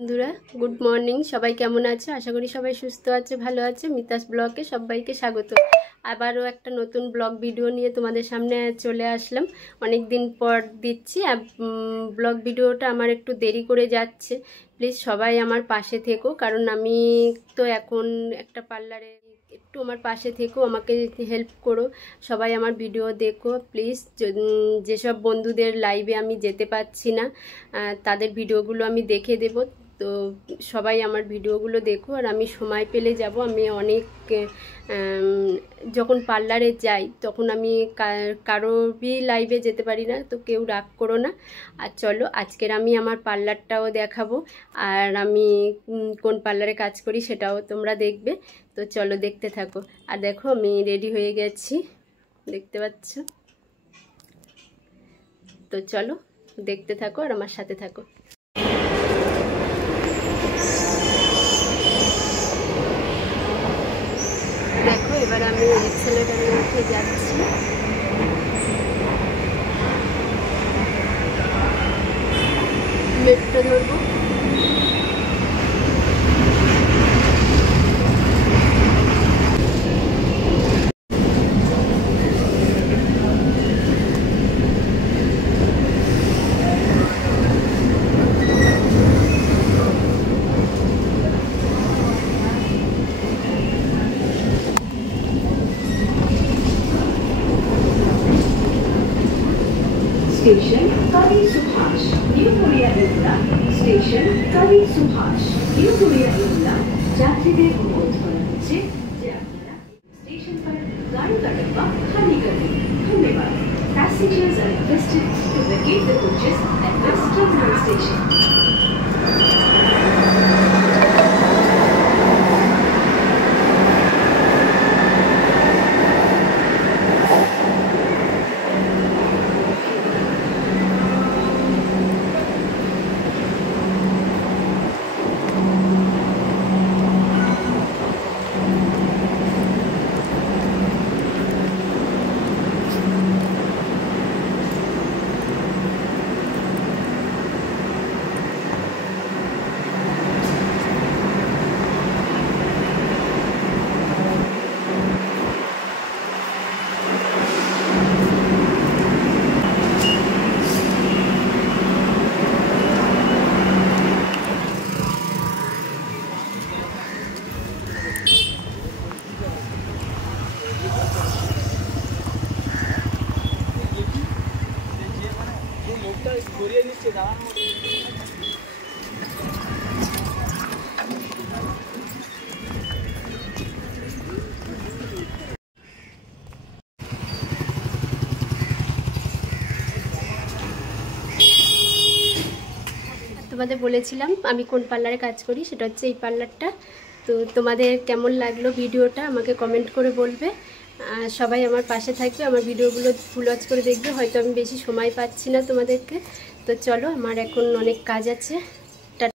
বন্ধুরা good morning. সবাই কেমন আছে? আশা করি সবাই সুস্থ আছে, ভালো আছে। মিতাস ব্লগে সবাইকে স্বাগত। আবারও একটা নতুন ব্লগ ভিডিও নিয়ে তোমাদের সামনে চলে আসলাম। অনেক দিন পর দিচ্ছি। ব্লগ ভিডিওটা আমার একটু দেরি করে যাচ্ছে। প্লিজ সবাই আমার পাশে থেকো, কারণ আমি তো এখন একটা পার্লারে, একটু আমার পাশে থেকো, আমাকে হেল্প করো। সবাই আমার ভিডিও দেখো প্লিজ। যেসব বন্ধুদের লাইভে আমি যেতে পারছি না তাদের ভিডিওগুলো আমি দেখে দেব। তো সবাই আমার ভিডিওগুলো দেখো, আর আমি সময় পেলে যাব। আমি অনেক যখন পার্লারে যাই তখন আমি কারোরই লাইভে যেতে পারি না, তো কেউ রাগ করো না। আর চলো আজকের আমি আমার পার্লারটাও দেখাবো, আর আমি কোন পার্লারে কাজ করি সেটাও তোমরা দেখবে। তো চলো দেখতে থাকো। আর দেখো আমি রেডি হয়ে গেছি, দেখতে পাচ্ছ। তো চলো দেখতে থাকো আর আমার সাথে থাকো। দেখো এবার আমি এক্সেলেটারে উঠে যাচ্ছি। মেট্রো ধরবো। Station Kavi Subhash, New Korea India. Station Kavi Subhash, New Korea India. যাত্রীদের অনুরোধ করা হচ্ছে যে আপনারা স্টেশন पर गाड़ी का डब्बा खाली कर दें। धन्यवाद। Passengers are requested to vacate the coaches at this terminal station. তোমাদের বলেছিলাম আমি কোন পার্লারে কাজ করি, সেটা হচ্ছে এই পার্লারটা। তো তোমাদের কেমন লাগলো ভিডিওটা আমাকে কমেন্ট করে বলবে। সবাই আমার পাশে থাকবে, আমার ভিডিওগুলো ফুল ওয়াচ করে দেখবে। হয়তো আমি বেশি সময় পাচ্ছি না তোমাদেরকে। তো চলো, আমার এখন অনেক কাজ আছে।